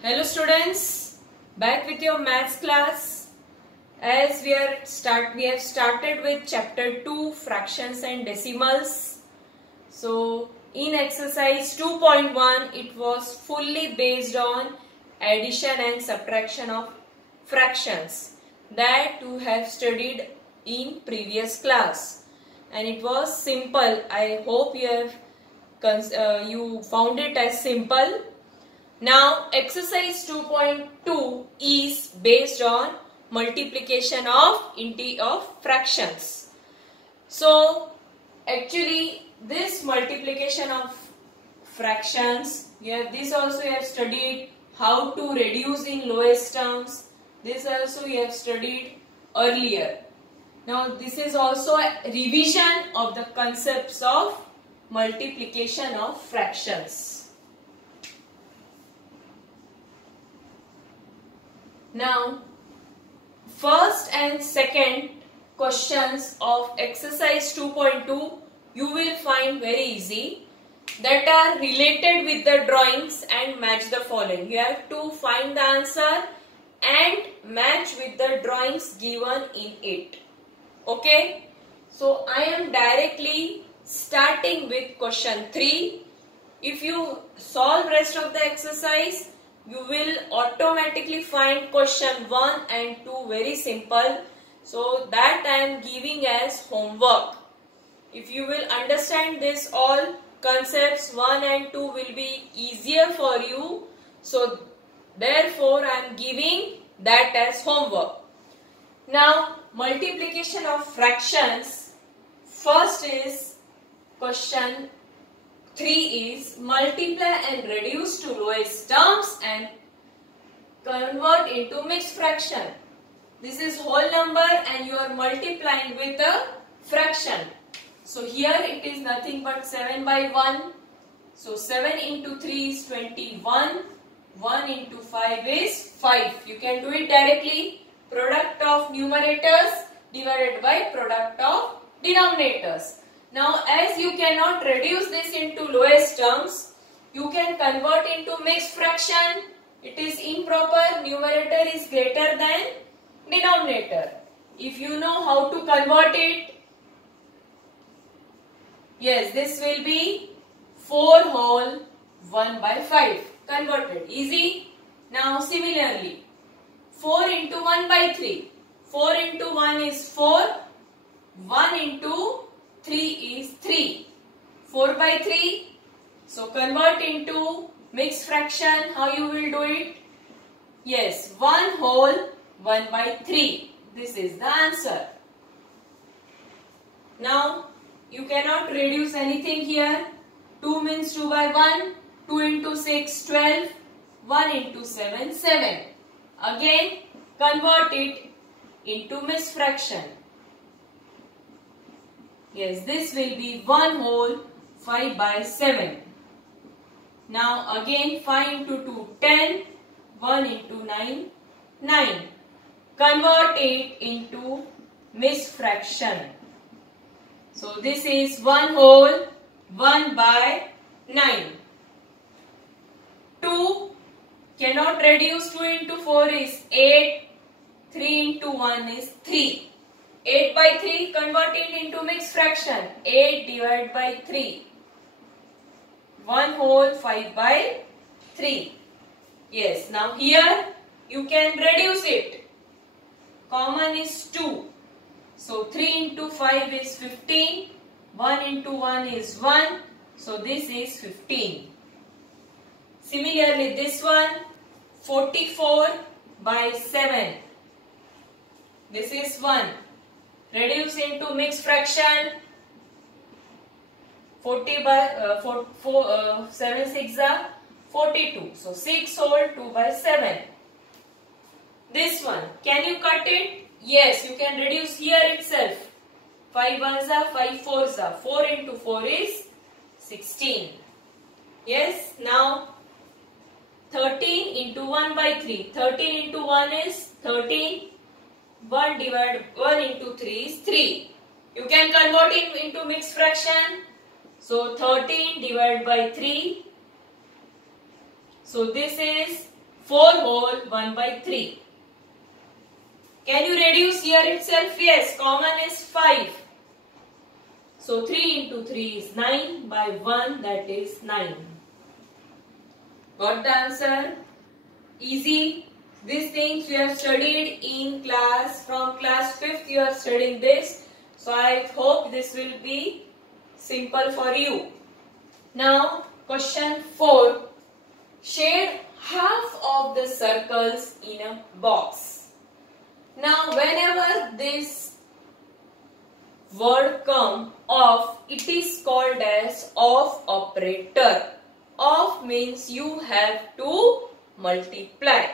Hello students, back with your maths class. As we have started with chapter 2, fractions and decimals. So in exercise 2.1 it was fully based on addition and subtraction of fractions that you have studied in previous class, and it was simple. I hope you found it as simple. Now exercise 2.2 is based on multiplication of fractions. So actually this multiplication of fractions, this also you have studied how to reduce in lowest terms. This also you have studied earlier. Now this is also a revision of the concepts of multiplication of fractions. Now, first and second questions of exercise 2.2 you will find very easy, that are related with the drawings and match the following. You have to find the answer and match with the drawings given in it. Okay. So, I am directly starting with question 3. If you solve rest of the exercise, you will automatically find question 1 and 2 very simple. So that I am giving as homework. If you will understand this all concepts, 1 and 2 will be easier for you. So therefore I am giving that as homework. Now multiplication of fractions. First is question 3 is multiply and reduce to lowest terms and convert into mixed fraction. This is whole number and you are multiplying with a fraction. So here it is nothing but 7 by 1. So 7 into 3 is 21. 1 into 5 is 5. You can do it directly. Product of numerators divided by product of denominators. Now as you cannot reduce this into lowest terms, you can convert into mixed fraction. It is improper. Numerator is greater than denominator. If you know how to convert it, yes, this will be 4 whole 1 by 5. Converted. Easy. Now similarly, 4 into 1 by 3. 4 into 1 is 4. 1 into 3 is 3. 4 by 3. So convert into mixed fraction. How you will do it? Yes, 1 whole 1 by 3. This is the answer. Now you cannot reduce anything here. 2 means 2 by 1. 2 into 6, 12. 1 into 7, 7. Again convert it into mixed fraction. Yes, this will be 1 whole 5 by 7. Now again 5 into 2, 10. 1 into 9, 9. Convert it into mixed fraction. So this is 1 whole 1 by 9. 2 cannot reduce. 2 into 4 is 8. 3 into 1 is 3. 8 by 3 convert it into mixed fraction. 8 divided by 3. 1 whole 5 by 3. Yes, now here you can reduce it. Common is 2. So 3 into 5 is 15. 1 into 1 is 1. So this is 15. Similarly this one, 44 by 7. This is 1. Reduce into mixed fraction. 40 by 7 6 are 42. So 6 whole 2 by 7. This one, can you cut it? Yes, you can reduce here itself. 5 1s are 5 4s are. 4 into 4 is 16. Yes, now 13 into 1 by 3. 13 into 1 is 13. 1 divided 1 into 3 is 3. You can convert it into mixed fraction. So 13 divided by 3. So this is 4 whole 1 by 3. Can you reduce here itself? Yes, common is 5. So 3 into 3 is 9 by 1, that is 9. Got the answer? Easy. These things you have studied in class. From class 5th you are studying this. So I hope this will be simple for you. Now question 4. Shade half of the circles in a box. Now whenever this word come off, it is called as off operator. Off means you have to multiply.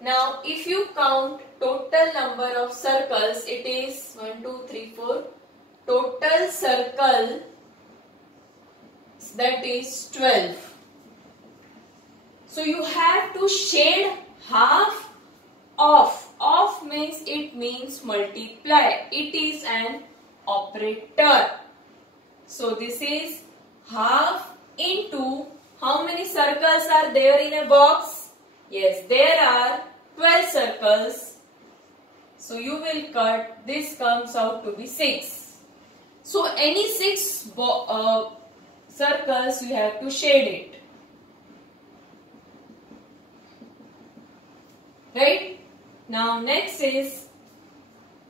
Now if you count total number of circles, it is 1, 2, 3, 4. Total circle, that is 12. So you have to shade half off. Off means it means multiply. It is an operator. So this is half into, how many circles are there in a box? Yes, there are 12 circles. So you will cut, this comes out to be 6. So any 6 circles you have to shade it. Right? Now next is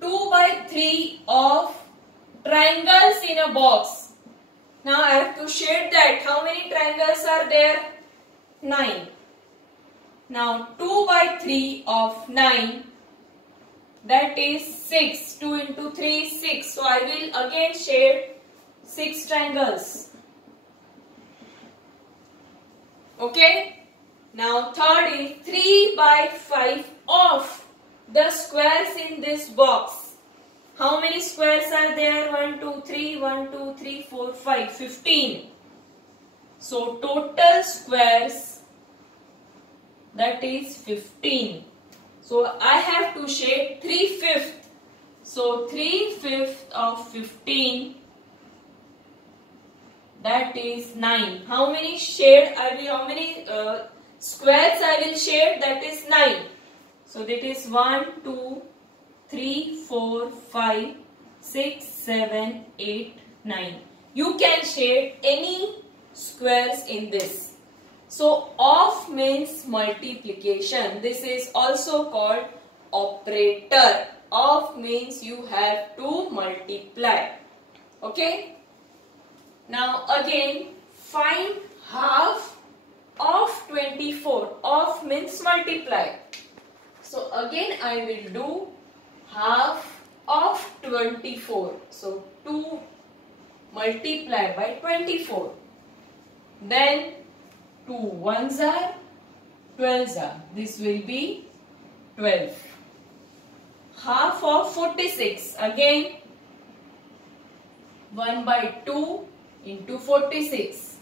2 by 3 of triangles in a box. Now I have to shade that. How many triangles are there? 9. Now 2 by 3 of 9, that is 6. 2 into 3 is 6. So I will again shade 6 triangles. Okay? Now third is 3 by 5 of the squares in this box. How many squares are there? 1, 2, 3, 1, 2, 3, 4, 5, 15. So total squares, that is 15. So I have to shade 3/5. So 3/5 of 15, that is 9. How many squares I will shade? That is 9. So that is 1, 2, 3, 4, 5, 6, 7, 8, 9. You can shade any squares in this. So off means multiplication. This is also called operator. Off means you have to multiply. Okay? Now again, find half of 24. Off means multiply. So again I will do half of 24. So 2 multiply by 24. Then 2 ones are 12s are. This will be 12. Half of 46. Again 1 by 2 into 46.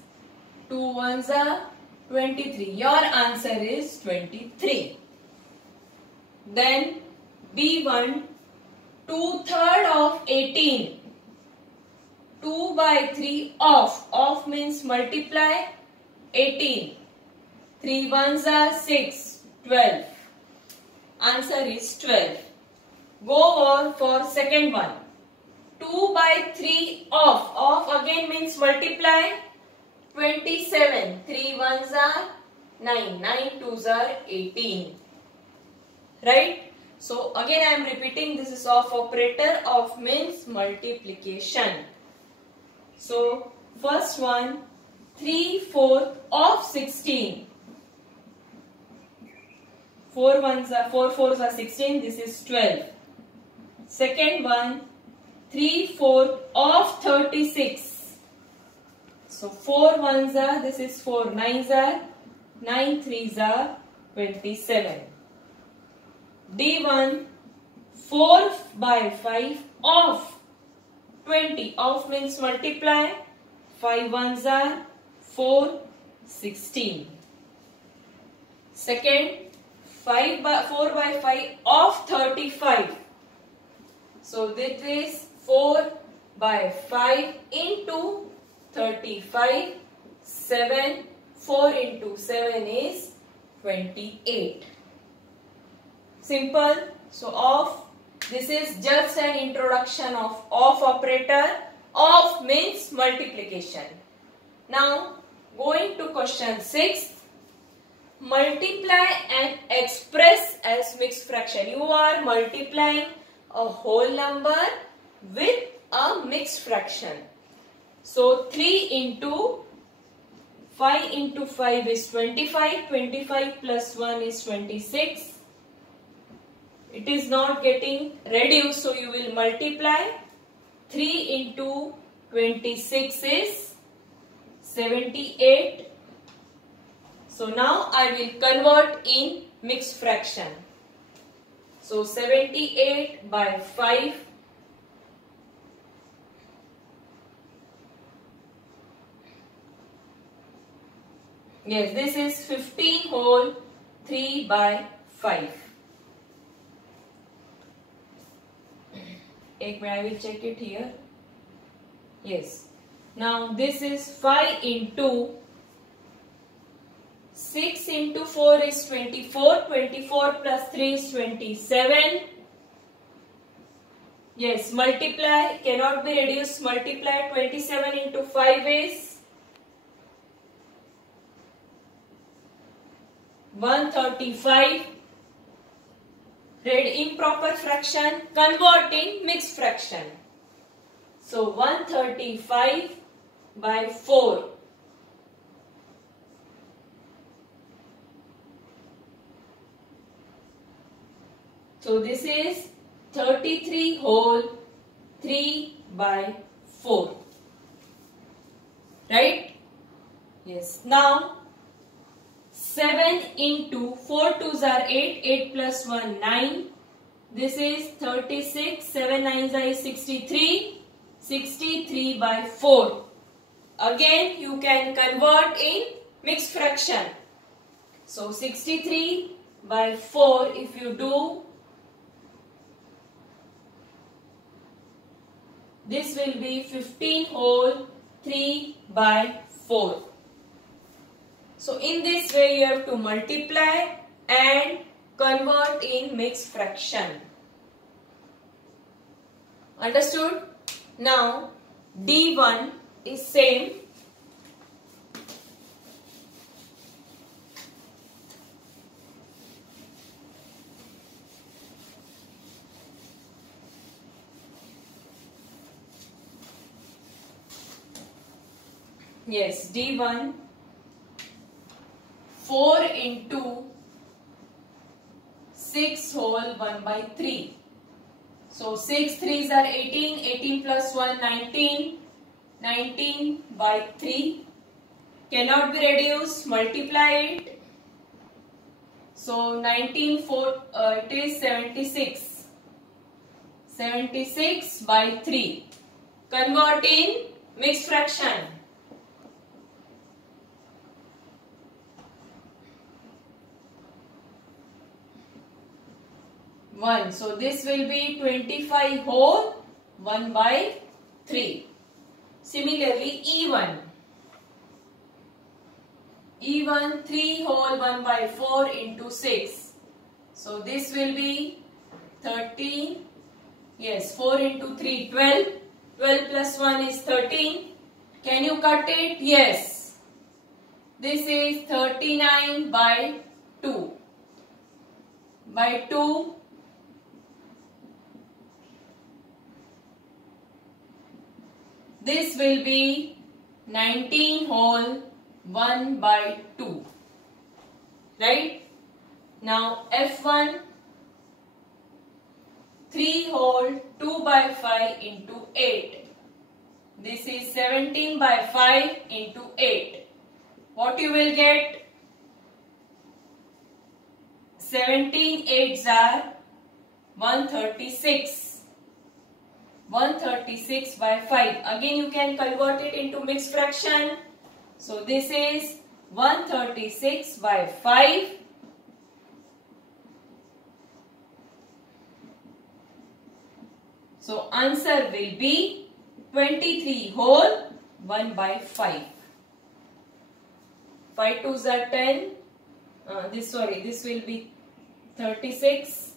2 ones are 23. Your answer is 23. Then B1, 2/3 of 18. 2 by 3 off. Off means multiply. 18. 3 ones are 6. 12. Answer is 12. Go on for second one. 2 by 3 off. Off again means multiply. 27. 3 ones are 9. 9 twos are 18. Right? So again I am repeating, this is off operator. Off means multiplication. So first one, 3/4 of 16. 4 fours are 16. This is 12. Second one, 3/4 of 36. So 4 ones are, this is 4 nines are, 9 threes are 27. D1, 4 by 5 of 20. Of means multiply. 5 ones are 4, 16. Second, 4 by 5 of 35. So this is 4 by 5 into 35. 7. 4 into 7 is 28. Simple. So of, this is just an introduction of operator. Of means multiplication. Now going to question 6. Multiply and express as mixed fraction. You are multiplying a whole number with a mixed fraction. So 3 into 5 into 5 is 25. 25 plus 1 is 26. It is not getting reduced, so you will multiply. 3 into 26 is 78. So now I will convert in mixed fraction. So 78 by 5. Yes, this is 15 whole 3 by 5. I will check it here. Yes. Now this is 5 into 6 into 4 is 24. 24 plus 3 is 27. Yes, multiply, cannot be reduced. Multiply 27 into 5 is 135. Read improper fraction, convert in mixed fraction. So 135 by 4. So this is 33 whole 3 by 4. Right? Yes. Now 7 into 4 2s are 8. 8 plus 1 9. This is 36. 7 9s are 63. 63 by 4. Again you can convert in mixed fraction. So 63 by 4 if you do, this will be 15 whole 3 by 4. So in this way you have to multiply and convert in mixed fraction. Understood? Now D1 is same. Yes, D1 4 into 6 whole 1 by 3. So 6 3s are 18. 18 plus 1 19. 19 by 3. Cannot be reduced. Multiply it. So 19 4 it is 76. 76 by 3. Convert in mixed fraction. 1. So this will be 25 whole 1 by 3. Similarly E1. E1 3 whole 1 by 4 into 6. So this will be 13. Yes, 4 into 3 12. 12 plus 1 is 13. Can you cut it? Yes. This is 39 by 2. By 2. This will be 19 whole 1 by 2. Right? Now F1 3 whole 2 by 5 into 8. This is 17 by 5 into 8. What you will get? 17 8s are 136. 136 by 5. Again you can convert it into mixed fraction. So this is 136 by 5. So answer will be 23 whole 1 by 5. 5 2s are 10. this will be 36,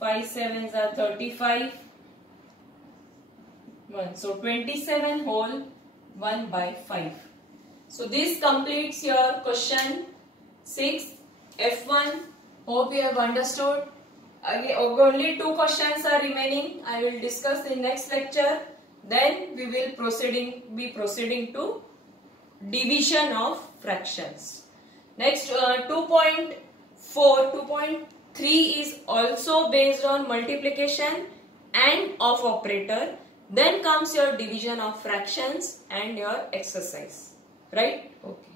5 sevens are 35, 1. So 27 whole 1 by 5. So this completes your question 6 F1. Hope you have understood. Again, only 2 questions are remaining. I will discuss in next lecture. Then we will be proceeding to division of fractions. Next 2.4, 2.3 is also based on multiplication and of operator. Then comes your division of fractions and your exercise. Right? Okay.